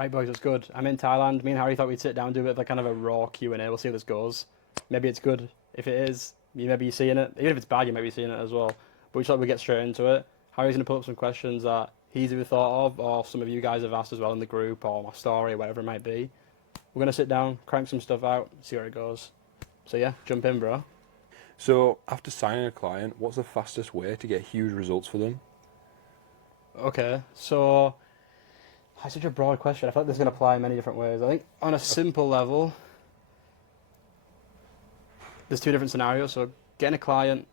Right, boys, it's good. I'm in Thailand. Me and Harry thought we'd sit down and do a bit of like kind of a raw Q&A. We'll see how this goes. Maybe it's good. If it is, maybe you're seeing it. Even if it's bad, you might be seeing it as well. But we thought we'd get straight into it. Harry's going to pull up some questions that he's either thought of or some of you guys have asked as well in the group or my story or whatever it might be. We're going to sit down, crank some stuff out, see where it goes. So yeah, jump in, bro. So after signing a client, what's the fastest way to get huge results for them? Okay, so that's such a broad question. I feel like this is going to apply in many different ways. I think on a simple level, there's two different scenarios. So getting a client,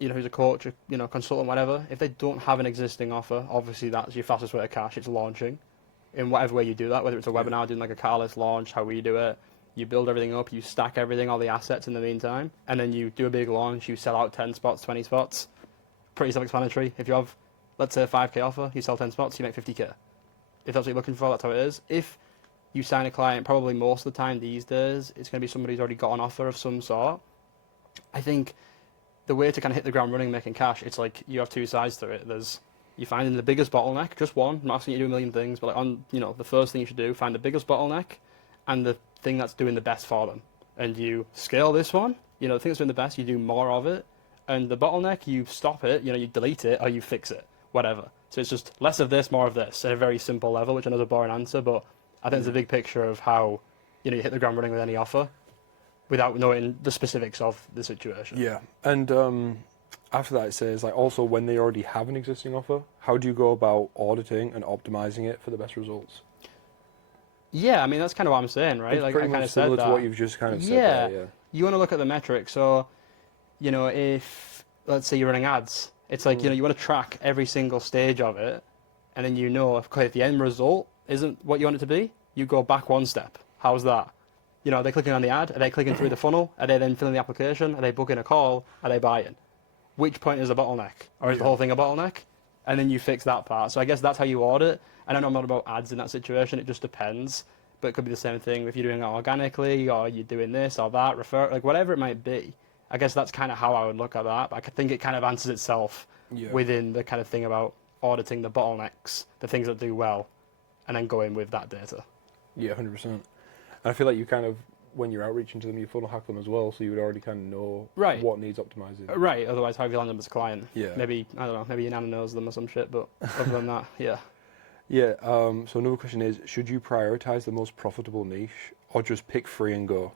who's a coach, consultant, whatever, if they don't have an existing offer, obviously that's your fastest way to cash. It's launching in whatever way you do that, whether it's a webinar, doing like a catalyst launch, how we do it. You build everything up, you stack everything, all the assets in the meantime, and then you do a big launch, you sell out 10 spots, 20 spots. Pretty self-explanatory. If you have, let's say, a 5K offer, you sell 10 spots, you make 50K. If that's what you're looking for, that's how it is. If you sign a client, probably most of the time these days, it's going to be somebody who's already got an offer of some sort. I think the way to kind of hit the ground running making cash, it's like you have two sides to it. You find the biggest bottleneck, just one. I'm not asking you to do a million things, but the first thing you should do, find the biggest bottleneck and the thing that's doing the best for them. And you scale this one, the thing that's doing the best, you do more of it. And the bottleneck, you stop it, you delete it or you fix it, whatever. So it's just less of this, more of this at a very simple level, which I know is a boring answer, but I think it's a big picture of how, you hit the ground running with any offer without knowing the specifics of the situation. Yeah, and after that it says, like, also when they already have an existing offer, how do you go about auditing and optimizing it for the best results? Yeah, I mean, that's kind of what I'm saying, right? It's like pretty I kind much of said similar that. to what you've just kind of said there, yeah. You want to look at the metrics. So, if, let's say you're running ads, it's like, you want to track every single stage of it, and then if the end result isn't what you want it to be, you go back one step. How's that? Are they clicking on the ad? Are they clicking through the funnel? Are they then filling the application? Are they booking a call? Are they buying? Which point is a bottleneck? Or is the whole thing a bottleneck? And then you fix that part. So I guess that's how you audit. I don't know I'm not about ads in that situation. It just depends. But it could be the same thing if you're doing it organically or you're doing this or that, whatever it might be. I guess that's kind of how I would look at that. But I think it kind of answers itself within the kind of thing about auditing the bottlenecks, the things that do well, and then going with that data. Yeah, 100%. And I feel like you kind of, when you're outreaching to them, you funnel hack them as well, so you would already kind of know what needs optimizing. Right, otherwise how have you land them as a client? Yeah. Maybe, I don't know, maybe your nana knows them or some shit, but other than that, yeah. Yeah, so another question is, should you prioritize the most profitable niche or just pick 3 and go?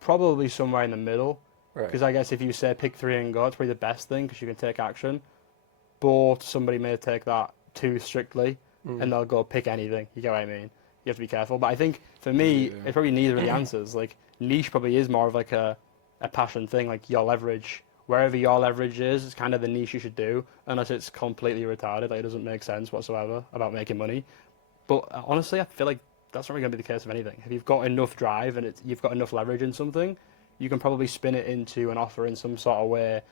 Probably somewhere in the middle. Right. Because I guess if you say pick 3 and go, it's probably the best thing because you can take action. But somebody may take that too strictly and they'll go pick anything. You get what I mean? You have to be careful. But I think for me, it's probably neither of the answers. Like niche probably is more of like a passion thing, like your leverage. Wherever your leverage is, it's kind of the niche you should do, unless it's completely retarded, like it doesn't make sense whatsoever about making money. But honestly, I feel like that's not really going to be the case of anything. If you've got enough drive and you've got enough leverage in something, you can probably spin it into an offer in some sort of way,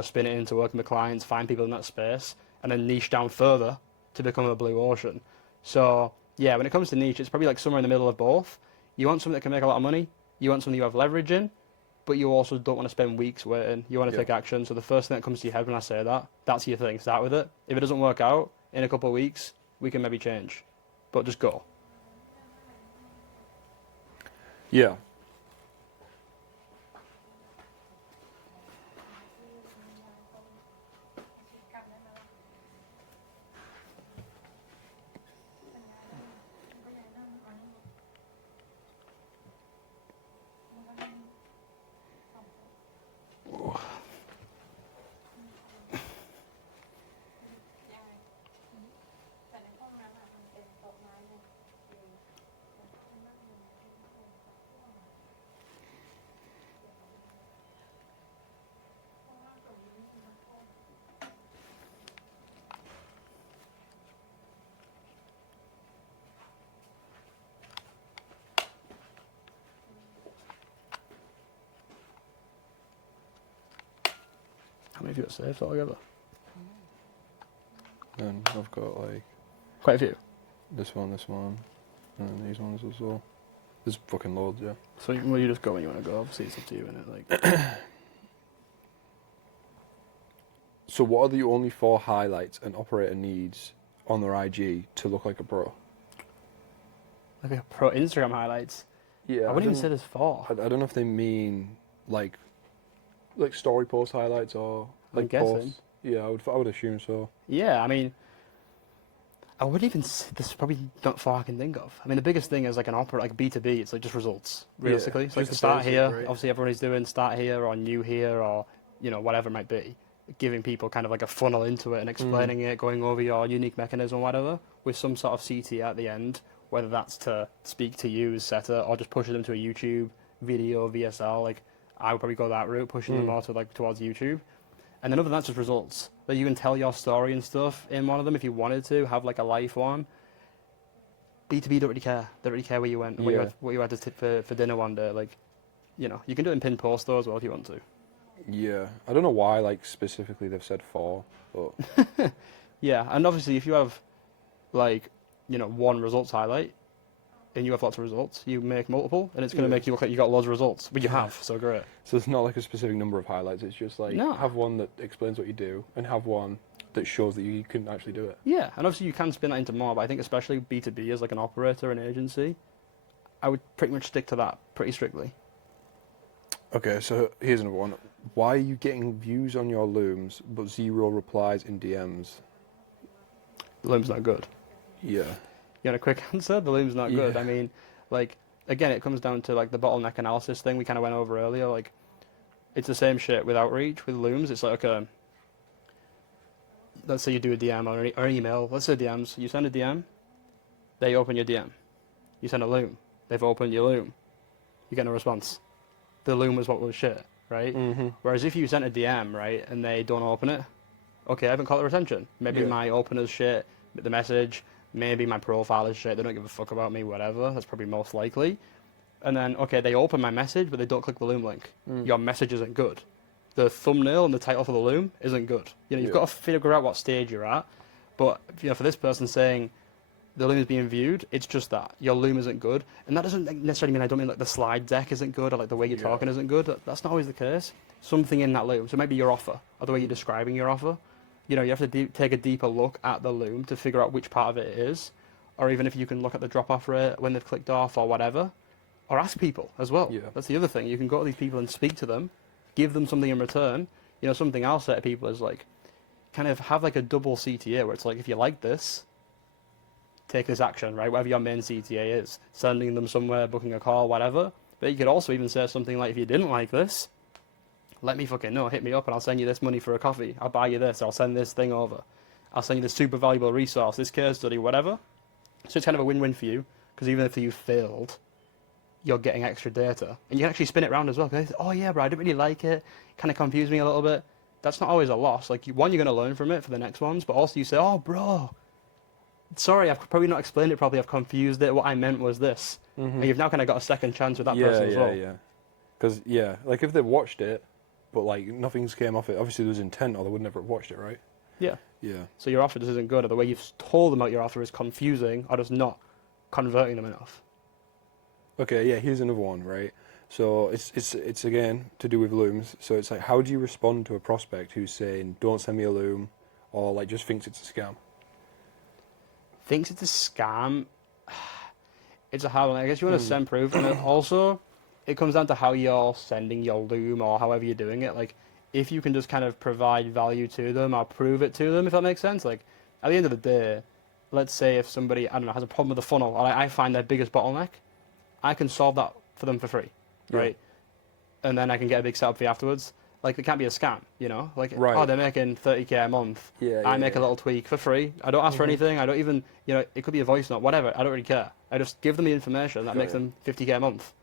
spin it into working with clients, find people in that space, and then niche down further to become a blue ocean. So, yeah, when it comes to niche, it's probably like somewhere in the middle of both. You want something that can make a lot of money, you want something you have leverage in, but you also don't want to spend weeks waiting. You want to take action. So the first thing that comes to your head when I say that, that's your thing. Start with it. If it doesn't work out in a couple of weeks, we can maybe change. But just go. Yeah. How many have you got saved altogether? And I've got like Quite a few. this one, and then these ones as well. There's fucking loads, yeah. So you just go when you want to go. Obviously, it's up to you, innit? So what are the only 4 highlights an operator needs on their IG to look like a pro. Like a pro Instagram highlights. Yeah, I wouldn't even say there's 4. I don't know if they mean like story post highlights or I'm like guessing. posts. Yeah, I would assume so. Yeah, I mean, I wouldn't even. This is probably not 4 I can think of. I mean, the biggest thing is like an opera, like B2B. It's like just results, realistically. Yeah, It's like just to start basic, here. right? Obviously, everybody's doing start here or new here or whatever it might be. Giving people kind of like a funnel into it and explaining it, going over your unique mechanism, whatever, with some sort of CT at the end. Whether that's to speak to you as setter or just pushing them to a YouTube video, VSL. Like I would probably go that route, pushing them more to like towards YouTube. And then other than that, just results. That you can tell your story and stuff in one of them if you wanted to, have like a life one. B2B don't really care. They don't really care where you went and what you had to tip for dinner one day. Like, you can do it in pin post though as well if you want to. Yeah, I don't know why like specifically they've said 4, but Yeah, and obviously if you have like, one results highlight and you have lots of results, you make multiple and it's going to make you look like you got loads of results. But you have, so great. so it's not like a specific number of highlights. It's just like No. have one that explains what you do and have one that shows that you can actually do it. Yeah, and obviously you can spin that into more, but I think especially B2B as like an operator and agency, I would pretty much stick to that pretty strictly. Okay, so here's another one. Why are you getting views on your looms but 0 replies in DMs? The loom's not good. Yeah. You want a quick answer? The loom's not good. Yeah. I mean, like, again, it comes down to like the bottleneck analysis thing we kind of went over earlier. Like, it's the same shit with outreach, with looms. It's like, okay, let's say you do a DM or an email. Let's say DMs. You send a DM, they open your DM. You send a loom, they've opened your loom. You get no response. The loom was what was shit, right? Mm-hmm. Whereas if you sent a DM, right, and they don't open it, okay, I haven't caught their attention. Maybe Yeah. my opener's shit, the message, maybe my profile is shit, they don't give a fuck about me, whatever. That's probably most likely. And then, okay, they open my message, but they don't click the loom link. Your message isn't good. The thumbnail and the title for the loom isn't good. You've Yeah. got to figure out what stage you're at. But, for this person saying the loom is being viewed, it's just that. Your loom isn't good. And that doesn't necessarily mean, I don't mean like the slide deck isn't good or like the way you're talking isn't good. That's not always the case. Something in that loom. So maybe your offer or the way you're describing your offer. You have to take a deeper look at the loom to figure out which part of it is. Or even if you can look at the drop-off rate when they've clicked off or whatever. Or ask people as well. Yeah. That's the other thing. You can go to these people and speak to them, give them something in return. Something I'll say to people is like, kind of have like a double CTA where it's like, if you like this, take this action, right? Whatever your main CTA is, sending them somewhere, booking a call, whatever. But you could also even say something like, if you didn't like this, let me fucking know, hit me up and I'll send you this money for a coffee. I'll buy you this, I'll send this thing over. I'll send you this super valuable resource, this case study, whatever. So it's kind of a win-win for you, because even if you failed, you're getting extra data. And you can actually spin it around as well. Oh yeah, bro, I didn't really like it. Kind of confused me a little bit. That's not always a loss. Like, one, you're going to learn from it for the next ones, but also you say, oh, bro, sorry, I've probably not explained it properly. I've confused it. What I meant was this. And you've now kind of got a second chance with that person as well. Yeah. Because, like if they watched it, but like nothing's came off it, obviously there was intent or they would never have watched it, right? Yeah. Yeah. So your offer just isn't good, or the way you've told them about your offer is confusing, or just not converting them enough. Okay, yeah, here's another one, right? So it's again to do with looms. So it's like, how do you respond to a prospect who's saying, don't send me a loom, or like just thinks it's a scam? Thinks it's a scam. It's a hard one. I guess you want to send proof, and also it comes down to how you're sending your loom or however you're doing it. Like, if you can just kind of provide value to them or prove it to them, if that makes sense. Like, at the end of the day, let's say if somebody, I don't know, has a problem with the funnel, or I find their biggest bottleneck, I can solve that for them for free, right? And then I can get a big setup fee afterwards. Like, it can't be a scam, Like, Right. oh, they're making 30K a month. I make a little tweak for free. I don't ask for anything. I don't even, it could be a voice note, whatever. I don't really care. I just give them the information that makes them 50K a month.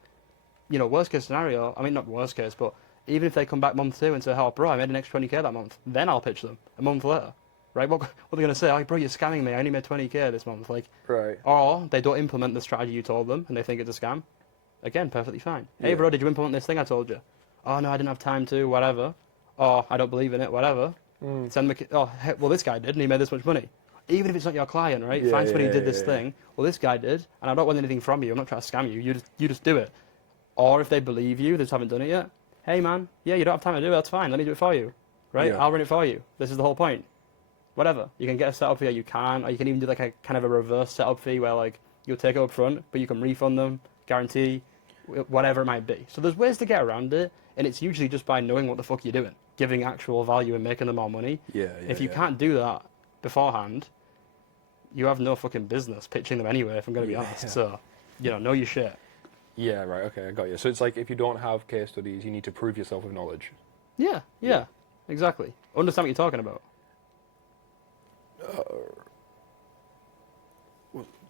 Worst case scenario, I mean, not worst case, but even if they come back month 2 and say, oh, bro, I made an extra 20K that month, then I'll pitch them a month later, right? What are they going to say? Oh, bro, you're scamming me. I only made 20K this month. Like, Right. or they don't implement the strategy you told them and they think it's a scam. Again, perfectly fine. Hey, bro, did you implement this thing I told you? Oh, no, I didn't have time to, whatever. Oh, I don't believe in it, whatever. Send me, well, this guy did and he made this much money. Even if it's not your client, right? Find somebody who did this thing. Well, this guy did, and I don't want anything from you. I'm not trying to scam you. You just do it. Or if they believe you, they just haven't done it yet. Hey, man, you don't have time to do it. That's fine. Let me do it for you, right? Yeah. I'll run it for you. This is the whole point. whatever. You can get a setup fee, or you can, or you can even do like a kind of a reverse setup fee where like you'll take it up front, but you can refund them, guarantee, whatever it might be. So there's ways to get around it, and it's usually just by knowing what the fuck you're doing, giving actual value and making them more money. Yeah, If you can't do that beforehand, you have no fucking business pitching them anyway, if I'm going to be honest. So, know your shit. Yeah, right, okay, I got you. So it's like if you don't have case studies, you need to prove yourself with knowledge. Yeah, exactly. Understand what you're talking about.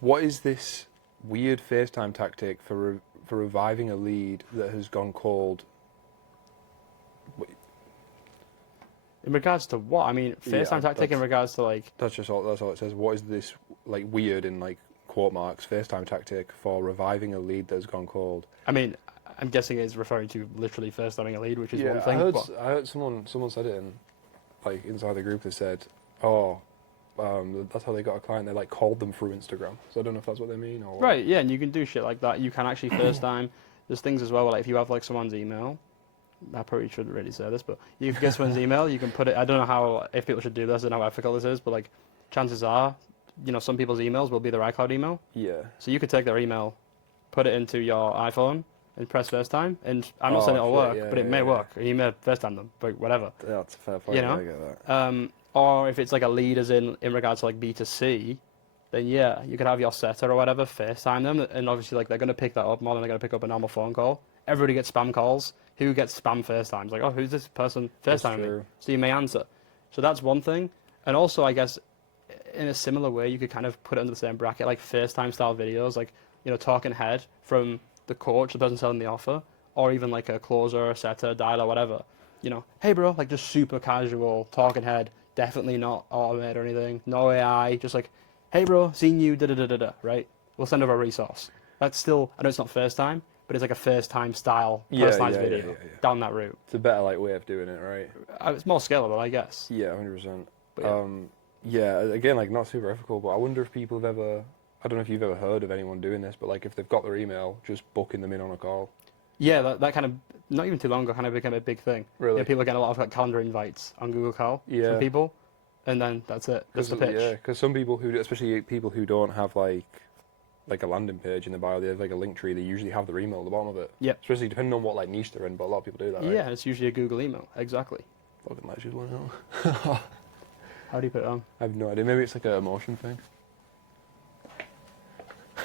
What is this weird FaceTime tactic for reviving a lead that has gone cold? In regards to what? I mean, FaceTime tactic in regards to like... That's all it says. What is this like weird in like quote marks FaceTime tactic for reviving a lead that has gone cold? I mean, I'm guessing it's referring to literally FaceTiming a lead, which is one thing. I heard someone said it in like inside the group. They said, that's how they got a client. They like called them through Instagram. So I don't know if that's what they mean or what. Right, yeah, and you can do shit like that. You can actually FaceTime. There's things as well where, like, if you have like someone's email, I probably shouldn't really say this, but you can get someone's email, you can put it, I don't know how, if people should do this, I don't know how ethical this is, but like, chances are, some people's emails will be their iCloud email. Yeah. So you could take their email, put it into your iPhone, and press FaceTime, and I'm not saying it'll work, but it may work. You may FaceTime them, but whatever. Yeah, that's a fair point. I get that. Or if it's like a lead as in regards to like B2C, then yeah, you could have your setter or whatever FaceTime them, and obviously like they're going to pick that up more than they're going to pick up a normal phone call. Everybody gets spam calls. Who gets spam FaceTimes? Like, oh, who's this person FaceTiming me? So you may answer. So that's one thing. And also, I guess, in a similar way, you could kind of put it under the same bracket, like FaceTime style videos, like, talking head from the coach, the person selling the offer, or even like a closer, a setter, dialer, whatever. Hey bro, like just super casual, talking head, definitely not automated or anything, no AI, just like, hey bro, seen you, da-da-da-da-da, right? We'll send over a resource. That's still, I know it's not FaceTime, but it's like a FaceTime style personalized video down that route. It's a better way of doing it, right? It's more scalable, I guess. Yeah, 100%. Again, like not super ethical, but I wonder if people have ever, I don't know if you've ever heard of anyone doing this, but like if they've got their email, just booking them in on a call. Yeah, that kind of, not even too long ago, kind of became a big thing. Really? People get a lot of like calendar invites on Google Call from people, and then that's it. That's the pitch. Yeah, because some people who, especially people who don't have like a landing page in the bio, they have like a link tree, they usually have their email at the bottom of it. Yeah. Especially depending on what like niche they're in, but a lot of people do that, right? Yeah, it's usually a Google email, exactly. Fucking like you want to know. How do you put it on? I have no idea, maybe it's like a emotion thing.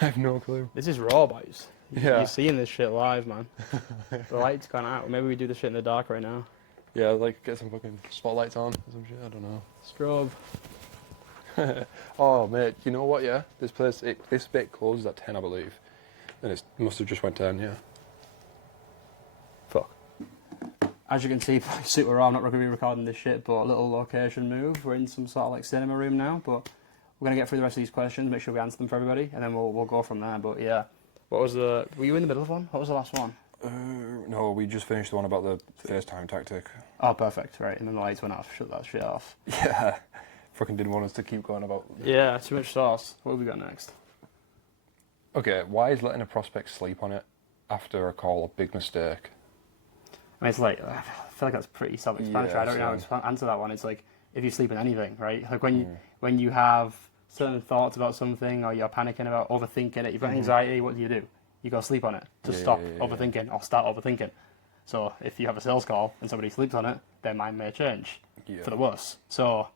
I have no clue. This is raw, boys. Yeah. You're seeing this shit live, man. The light's gone out. Maybe we do this shit in the dark right now. Yeah, like get some fucking spotlights on or some shit, I don't know. Strobe. Oh mate, you know what? Yeah, this bit closes at 10, I believe, and it must have just went 10. Yeah. Fuck. As you can see, super raw. I'm not going to be recording this shit, but a little location move. We're in some sort of like cinema room now, but we're gonna get through the rest of these questions, make sure we answer them for everybody, and then we'll go from there. But yeah, were you in the middle of one? What was the last one? No, we just finished the one about the FaceTime tactic. Oh, perfect. Right, and then the lights went off. Shut that shit off. Yeah. Fucking didn't want us to keep going about. Yeah, too much sauce. What have we got next? Okay, why is letting a prospect sleep on it after a call a big mistake? I mean, it's like, I feel like that's pretty self-explanatory. Yeah, I don't know how to answer that one. It's like, if you sleep in anything, right? Like when you have certain thoughts about something, or you're panicking about overthinking it, you've got anxiety, what do? You go sleep on it to stop overthinking or start overthinking. So if you have a sales call and somebody sleeps on it, their mind may change for the worse. So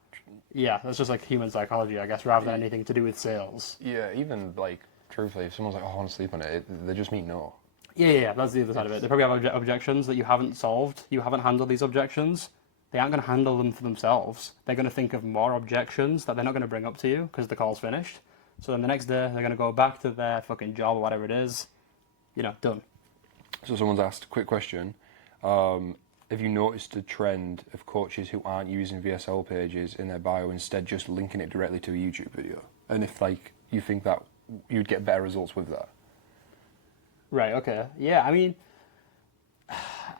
yeah, that's just like human psychology, I guess, rather than anything to do with sales. Yeah, even like truthfully, if someone's like, "Oh, I want to sleep on it," they just mean no. Yeah, that's the other side of it. They probably have objections that you haven't solved. You haven't handled these objections. They aren't going to handle them for themselves. They're going to think of more objections that they're not going to bring up to you because the call's finished. So then the next day, they're going to go back to their fucking job or whatever it is. Done. So someone's asked, quick question. Have you noticed a trend of coaches who aren't using VSL pages in their bio, instead just linking it directly to a YouTube video? And if like you think that you'd get better results with that? Right, okay. Yeah, I mean,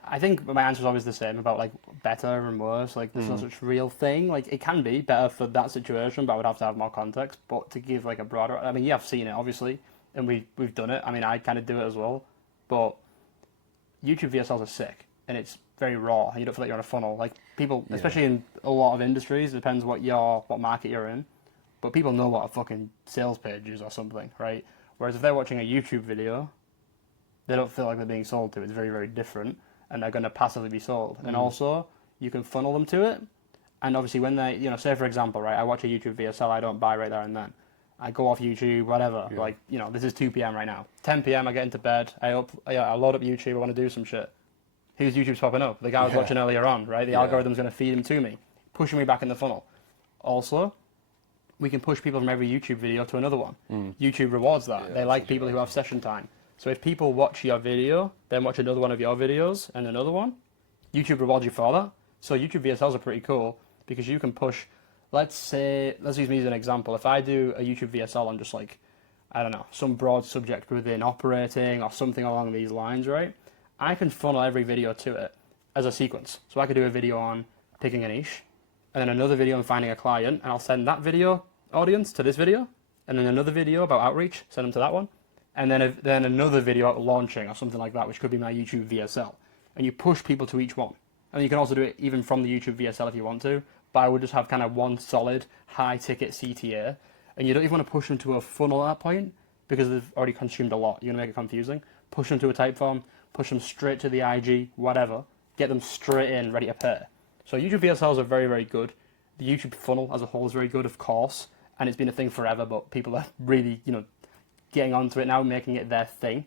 I think my answer is always the same about like better and worse. Like there's no such real thing. Like it can be better for that situation, but I would have to have more context. But to give like a broader, I mean, yeah, I've seen it obviously, and we've done it. I mean, I kind of do it as well. But YouTube VSLs are sick. and it's very raw, and you don't feel like you're on a funnel. Like people, especially in a lot of industries, it depends what market you're in, but people know what a fucking sales page is or something, right? Whereas if they're watching a YouTube video, they don't feel like they're being sold to. It's very, very different, and they're going to passively be sold. And also, you can funnel them to it, and obviously when they, say for example, right, I watch a YouTube VSL, I don't buy right there and then. I go off YouTube, whatever. Yeah. Like, this is 2 p.m. right now. 10 p.m. I get into bed. I load up YouTube. I want to do some shit. Whose YouTube's popping up? The guy I was watching earlier on, right? The algorithm's going to feed him to me, pushing me back in the funnel. Also, we can push people from every YouTube video to another one. YouTube rewards that. Yeah, they like people who have session time. So if people watch your video, then watch another one of your videos and another one, YouTube rewards you for that. So YouTube VSLs are pretty cool because you can push. Let's use me as an example. If I do a YouTube VSL on just like, I don't know, some broad subject within operating or something along these lines, right? I can funnel every video to it as a sequence. So I could do a video on picking a niche, and then another video on finding a client, and I'll send that video audience to this video, and then another video about outreach, send them to that one, and then another video about launching or something like that, which could be my YouTube VSL. And you push people to each one. And you can also do it even from the YouTube VSL if you want to. But I would just have kind of one solid high-ticket CTA, and you don't even want to push them to a funnel at that point because they've already consumed a lot. You're going to make it confusing. Push them to a Typeform, push them straight to the IG, whatever. Get them straight in, ready to pay. So YouTube VSLs are very, very good. The YouTube funnel as a whole is very good, of course, and it's been a thing forever, but people are really, getting onto it now, making it their thing.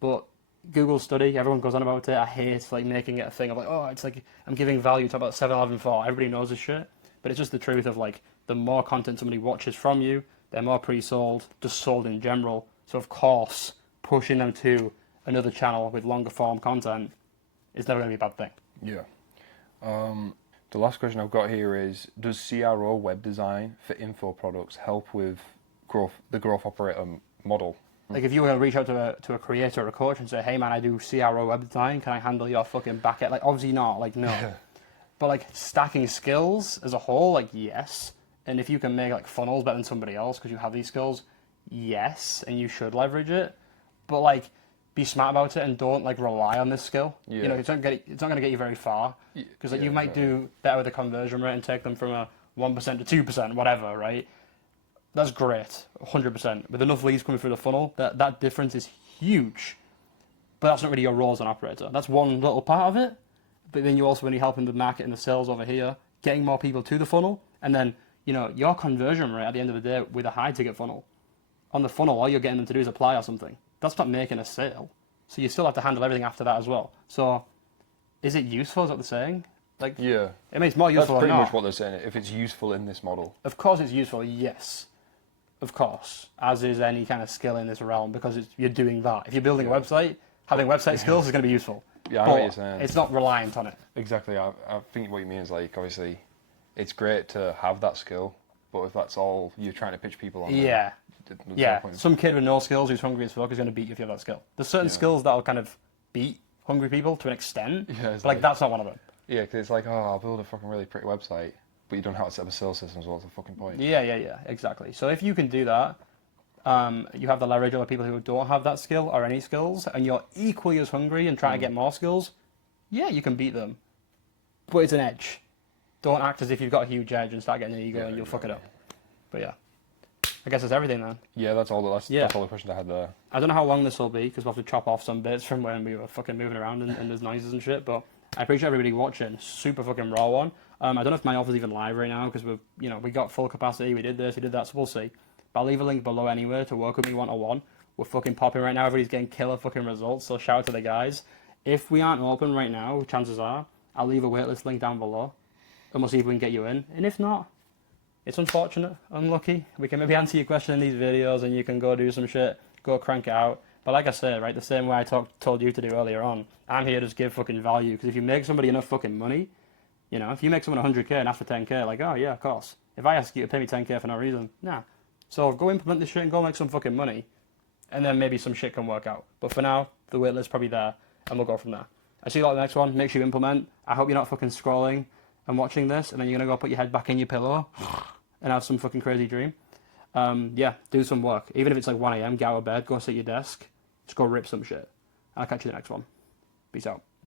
But Google study, everyone goes on about it. I hate making it a thing of it's like I'm giving value to about 7-Eleven for. Everybody knows this shit, but it's just the truth of the more content somebody watches from you, they're more pre-sold, just sold in general. So of course, pushing them to another channel with longer form content is never going to be a bad thing. Yeah. The last question I've got here is: does CRO web design for info products help with the growth operator model? Like if you were going to reach out to a creator or a coach and say, hey man, I do CRO web design, can I handle your fucking backend? Obviously not, no. But stacking skills as a whole, yes. And if you can make funnels better than somebody else because you have these skills, yes, and you should leverage it. But be smart about it and don't rely on this skill. Yeah. It's not going to get you very far because you might do better with the conversion rate and take them from a 1% to 2%, whatever, right? That's great, 100%. With enough leads coming through the funnel, that difference is huge. But that's not really your role as an operator. That's one little part of it. But then you also need help in the market and the sales over here, getting more people to the funnel. And then, your conversion rate at the end of the day with a high ticket funnel. On the funnel, all you're getting them to do is apply or something. That's not making a sale. So you still have to handle everything after that as well. So is it useful, is what they're saying? Yeah. It makes more useful. That's pretty much what they're saying, if it's useful in this model. Of course it's useful, yes. Of course, as is any kind of skill in this realm, because you're doing that. If you're building a website, having website skills is going to be useful. Yeah, I know what you're saying. It's not reliant on it. Exactly. I think what you mean is obviously, it's great to have that skill, but if that's all you're trying to pitch people on, yeah, some kid with no skills who's hungry as fuck is going to beat you if you have that skill. There's certain skills that'll kind of beat hungry people to an extent, but that's not one of them. Yeah, because it's I'll build a fucking really pretty website. But you don't know how to set up a sales system, so what's the fucking point? Yeah, exactly. So if you can do that, you have the leverage over people who don't have that skill or any skills, and you're equally as hungry and trying to get more skills, you can beat them. But it's an edge. Don't act as if you've got a huge edge and start getting an ego and you'll fuck it up. But I guess that's everything then. Yeah, that's all the questions I had there. I don't know how long this will be, because we'll have to chop off some bits from when we were fucking moving around and there's noises and shit, but I appreciate everybody watching. Super fucking raw one. I don't know if my offer's even live right now because we got full capacity. We did this, we did that, so we'll see. But I'll leave a link below anyway to work with me one-on-one. We're fucking popping right now. Everybody's getting killer fucking results. So shout out to the guys. If we aren't open right now, chances are I'll leave a waitlist link down below, and we'll see if we can get you in. And if not, it's unfortunate, unlucky. We can maybe answer your question in these videos, and you can go do some shit, go crank it out. But like I said, right, the same way I told you to do earlier on, I'm here to just give fucking value. Because if you make somebody enough fucking money, if you make someone 100k and ask for 10k, oh yeah, of course. If I ask you to pay me 10k for no reason, nah. So go implement this shit and go make some fucking money, and then maybe some shit can work out. But for now, the waitlist's probably there, and we'll go from there. I see you on the next one. Make sure you implement. I hope you're not fucking scrolling and watching this, and then you're gonna go put your head back in your pillow and have some fucking crazy dream. Do some work. Even if it's 1 a.m., get out of bed, go sit at your desk, just go rip some shit. I'll catch you in the next one. Peace out.